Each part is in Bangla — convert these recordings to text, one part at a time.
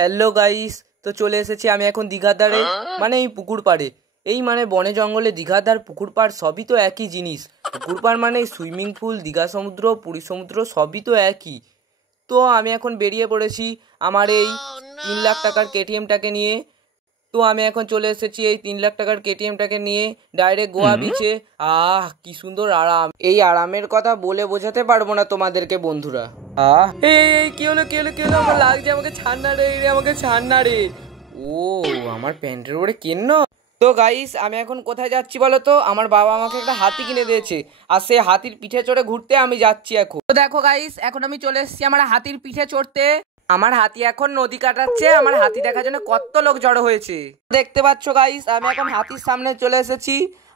হ্যালো গাইস, তো চলে এসেছি আমি এখন দীঘার ধারে, মানে এই পুকুর পাড়ে। এই মানে বনে জঙ্গলে দীঘার ধার পুকুর পাড় সবই তো একই জিনিস। পুকুর পাড় মানে সুইমিং পুল, দীঘা সমুদ্র, পুরী সমুদ্র সবই তো একই। তো আমি এখন বেরিয়ে পড়েছি আমার এই 3 লাখ টাকার কেটিএমটাকে নিয়ে। তো আমি এখন চলে এসেছি এই 3 লাখ টাকার কেটিএমটাকে নিয়ে ডাইরেক্ট গোয়া বিচে। কি সুন্দর আরাম! এই আরামের কথা বলে বোঝাতে পারবো না তোমাদেরকে বন্ধুরা। এই কি হলো কি হলো কি হলো, আমার লাগছে, আমাকে ছাড় না রে, আমাকে ছাড় না রে। ও আমার প্যান্টের উপরে কেন? তো গাইস, আমি এখন কোথায় যাচ্ছি বলো তো? আমার বাবা আমাকে একটা হাতি কিনে দিয়েছে, আর সেই হাতির পিঠে চড়ে ঘুরতে আমি যাচ্ছি এখন। তো দেখো গাইস, এখন আমি চলে এসেছি আমার হাতির পিঠে চড়তে। আমার হাতি এখন নদী কাটাচ্ছে, আমার হাতি দেখার জন্য কত লোক জড়ো হয়েছে দেখতে পাচ্ছ গাইস। আমি এখন হাতির সামনে চলে এসেছি,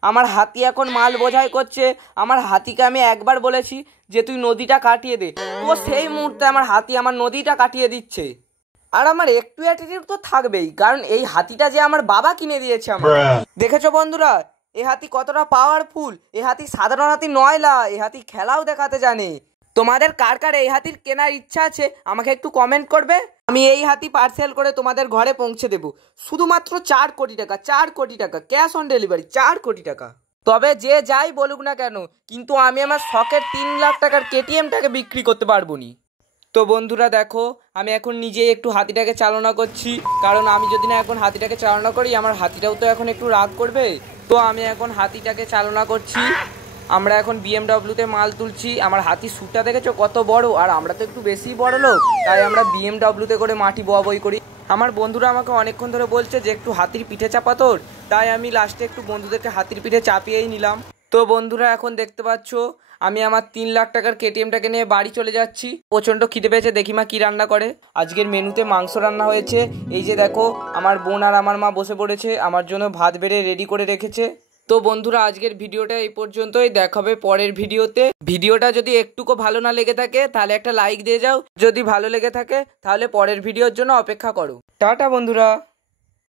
আমার হাতি এখন মাল বোঝাই করছে। আমার হাতিকে আমি একবার বলেছি যে তুই নদীটা কাটিয়ে দে, তো সেই মুহূর্তে আমার হাতি আমার নদীটা কাটিয়ে দিচ্ছে। আর আমার একটু অ্যাটিটিউড তো থাকবেই, কারণ এই হাতিটা যে আমার বাবা কিনে দিয়েছে আমার। দেখেছো বন্ধুরা এই হাতি কতটা পাওয়ারফুল? এই হাতি সাধারণ হাতি নয়লা, এই হাতি খেলাও দেখাতে জানে। তোমাদের কার কার এই হাতির কেনার ইচ্ছা আছে আমাকে একটু কমেন্ট করবে, আমি এই হাতি পার্সেল করে তোমাদের ঘরে পৌঁছে দেবো। শুধুমাত্র 4 কোটি টাকা, 4 কোটি টাকা ক্যাশ অন ডেলিভারি, 4 কোটি টাকা। তবে যে যাই বলুক না কেন, কিন্তু আমি আমার শখের 3 লাখ টাকার কেটিএমটাকে বিক্রি করতে পারবো নি। তো বন্ধুরা দেখো, আমি এখন নিজেই একটু হাতিটাকে চালনা করছি, কারণ আমি যদি না এখন হাতিটাকে চালনা করি আমার হাতিটাও তো এখন একটু রাগ করবে। তো আমি এখন হাতিটাকে চালনা করছি। আমরা এখন বিএমডব্লিউতে মাল তুলছি। আমার হাতির সুটটা দেখেছো কত বড়, আর আমরা তো একটু বেশি বড় লোক, তাই আমরা বিএমডব্লিউতে করে মাটি বই করি। আমার বন্ধুরা আমাকে অনেকক্ষণ ধরে বলছে যে একটু হাতির পিঠে চাপা তোর, তাই আমি লাস্টে একটু বন্ধুদেরকে হাতির পিঠে চাপিয়েই নিলাম। তো বন্ধুরা এখন দেখতে পাচ্ছ আমি আমার 3 লাখ টাকার কেটিএমটাকে নিয়ে বাড়ি চলে যাচ্ছি। প্রচণ্ড খিদে পেয়েছে, দেখি মা কি রান্না করে। আজকের মেনুতে মাংস রান্না হয়েছে। এই যে দেখো আমার বোন আর আমার মা বসে পড়েছে, আমার জন্য ভাত বেড়ে রেডি করে রেখেছে। তো বন্ধুরা আজকের ভিডিওটা এই পর্যন্তই, দেখা হবে পরের ভিডিওতে। ভিডিওটা যদি একটুকু ভালো না লেগে থাকে তাহলে একটা লাইক দিয়ে যাও, যদি ভালো লেগে থাকে তাহলে পরের ভিডিওর জন্য অপেক্ষা করো। টাটা বন্ধুরা।